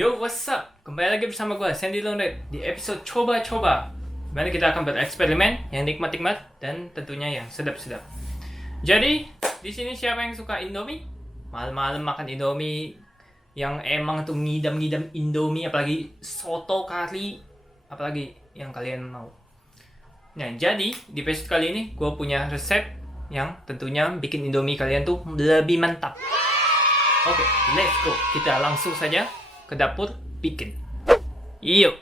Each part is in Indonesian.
Yo, what's up? Kembali lagi bersama gue, Sandy Londet, di episode coba-coba. Dimana kita akan bereksperimen yang nikmat-nikmat dan tentunya yang sedap-sedap. Jadi, di sini siapa yang suka Indomie? Malam-malam makan Indomie yang emang tuh ngidam-ngidam Indomie, apalagi soto kari, apalagi yang kalian mau. Nah, jadi di episode kali ini gue punya resep yang tentunya bikin Indomie kalian tuh lebih mantap. Oke, let's go. Kita langsung saja ke dapur bikin. Yuk.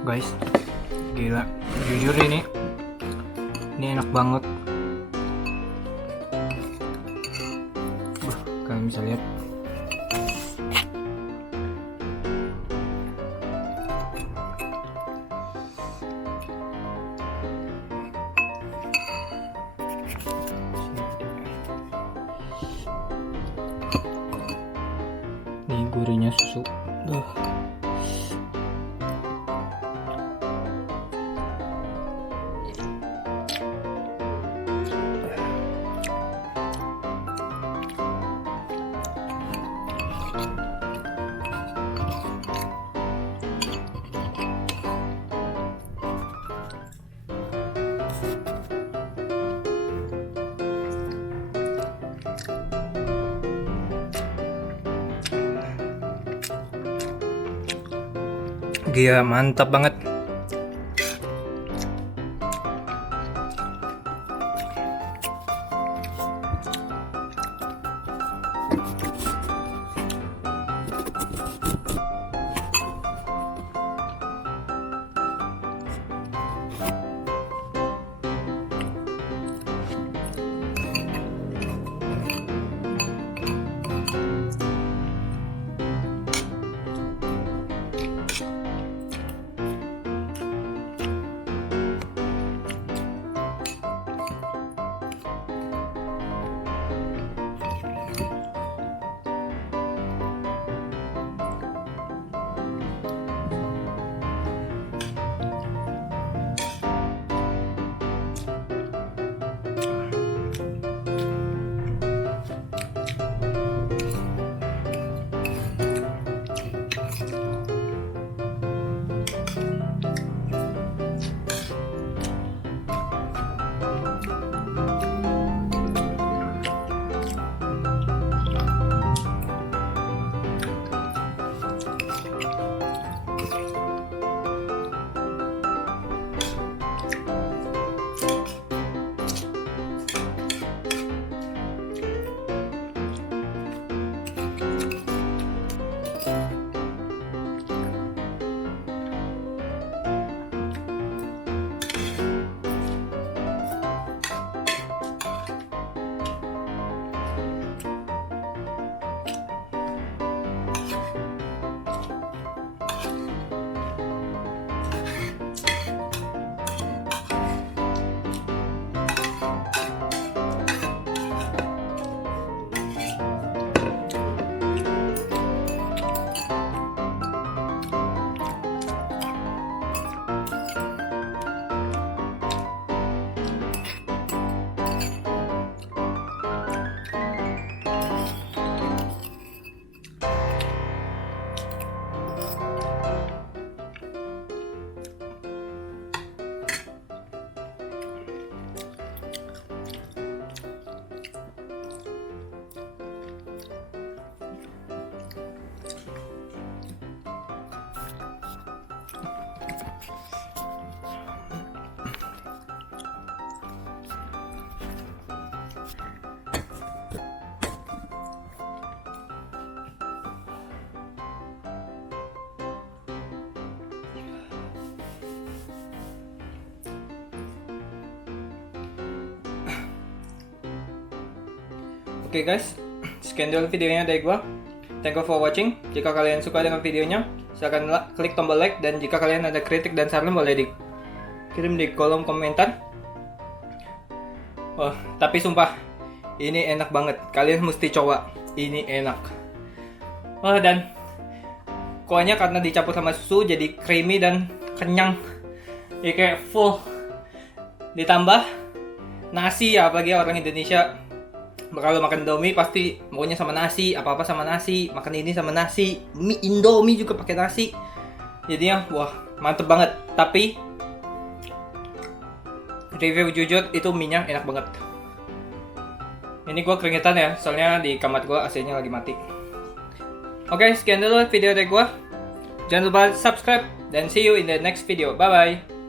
Guys, gila, jujur ini enak banget. Kalian bisa lihat. Nih gurihnya susu. Duh. Gila, mantap banget. Oke guys, sekian dulu videonya dari gua. Thank you for watching. Jika kalian suka dengan videonya, silahkan klik tombol like, dan jika kalian ada kritik dan saran boleh dikirim di kolom komentar. Oh, tapi sumpah ini enak banget. Kalian mesti coba. Ini enak. Oh, dan kuahnya karena dicampur sama susu jadi creamy dan kenyang. Ya kayak full. Ditambah nasi ya, apalagi orang Indonesia. Kalau makan Indomie pasti maunya sama nasi, apa-apa sama nasi, makan ini sama nasi, mie Indomie juga pakai nasi. Jadinya wah, mantep banget. Tapi review jujur itu mie-nya enak banget. Ini gua keringetan ya, soalnya di kamar gua AC-nya lagi mati. Oke, sekian dulu video dari gua. Jangan lupa subscribe dan see you in the next video. Bye bye.